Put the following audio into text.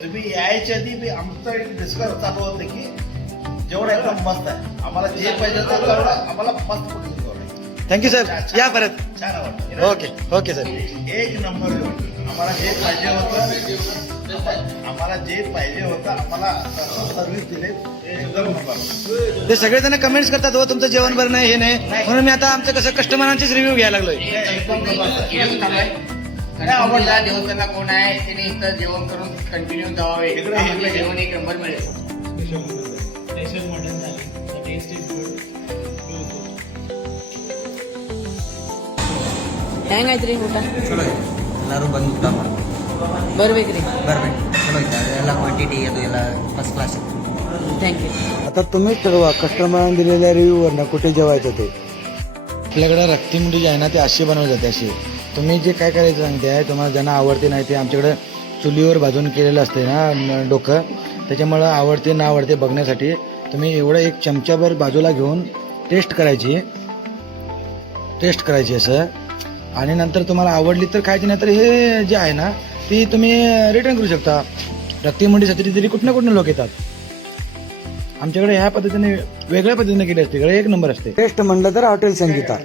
तुम्ही यायच्या आधी मी आमचं एक डिस्कस चालू होतं की जेवढं एकदम मस्त आहे. आम्हाला जे पाहिजे होतं तेवढं आम्हाला मस्त कुठे थँक्यू साहेब, या परत. छान आवडतं. Okay okay sir. एक नंबर आम्हाला जे पाहिजे होतं आम्हाला सर्व्हिस दिले एकदम नंबर. ते सगळेजण कमेंट्स करतात हो तुमचं जेवण बरं नाही हे नाही, म्हणून मी आता आमचं कसं कस्टमरांचीच रिव्ह्यू घ्यायला लागलोय. एकदम नंबर. आवडला देवस्थानला कोण आहे त्याने इथं जेवण करून कंटिन्यू जावावे. आम्हाला जेवण एक नंबर मिळेल. ಹೆಂಗಾಯ್ತ್ರಿ ಊಟ? ಚಲೋ ಐತೆ, ಎಲ್ಲರೂ ಬಂದು ಊಟ ಮಾಡ್ಬೋದು, ಬರ್ಬೇಕ್ರಿ. ಬರ್ಬೇಕು. ಚಲೋ ಐತೆ, ಎಲ್ಲ ಕ್ವಾಂಟಿಟಿ ಅದು ಎಲ್ಲ ಫಸ್ಟ್ ಕ್ಲಾಸ್ ಇತ್ತು. Thank you. आता तुम्हीच ठरवा कस्टमरांना दिलेल्या रिव्ह्यूवरनं कुठे जेवायचं ते. आपल्याकडे रक्तीमुंडी जी आहे ना ती अशी बनवली जाते. अशी तुम्ही जे काय करायचं सांगते आहे, तुम्हाला ज्यांना आवडते नाही ते आमच्याकडे चुलीवर भाजून केलेलं असते ना डोकं, त्याच्यामुळं आवडते ना आवडते बघण्यासाठी तुम्ही एवढं एक चमचाभर बाजूला घेऊन टेस्ट करायची असं, आणि नंतर तुम्हाला आवडली तर खायची, नाही तर हे जे आहे ना ती तुम्ही रिटर्न करू शकता. रक्तीमुंडीसाठी तरी कुठनं लोक येतात. आमच्याकडे ह्या पद्धतीने वेगळ्या पद्धतीने केली असते, एक नंबर असते. टेस्ट म्हणलं तर हॉटेल संगीता.